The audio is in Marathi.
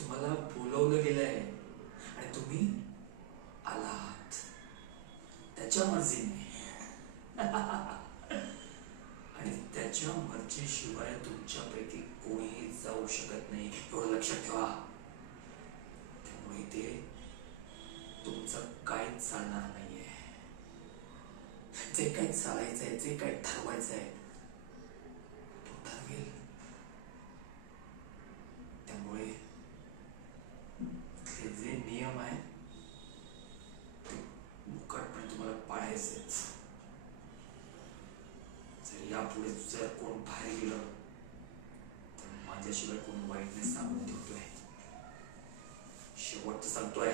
तुम्हाला बोलवलं गेलंय आणि तुम्ही आलात त्याच्या मर्जीने. आणि त्याच्या मर्जीशिवाय तुमच्यापैकी कोणीही जाऊ शकत नाही, एवढं लक्षात ठेवा. त्यामुळे ते तुमचं काहीच चालणार नाहीये. जे काही चालायचंय, जे काही ठरवायचंय तो ठरवेल. त्यामुळे हे जे नियम आहे ते मुकाटपणे तुम्हाला पाळायचेच. जर यापुढे जर कोण बाहेर गेलं तर माझ्याशिवाय कोण वाईट नाही सांगून ठेवतोय. शेवटचं सांगतोय,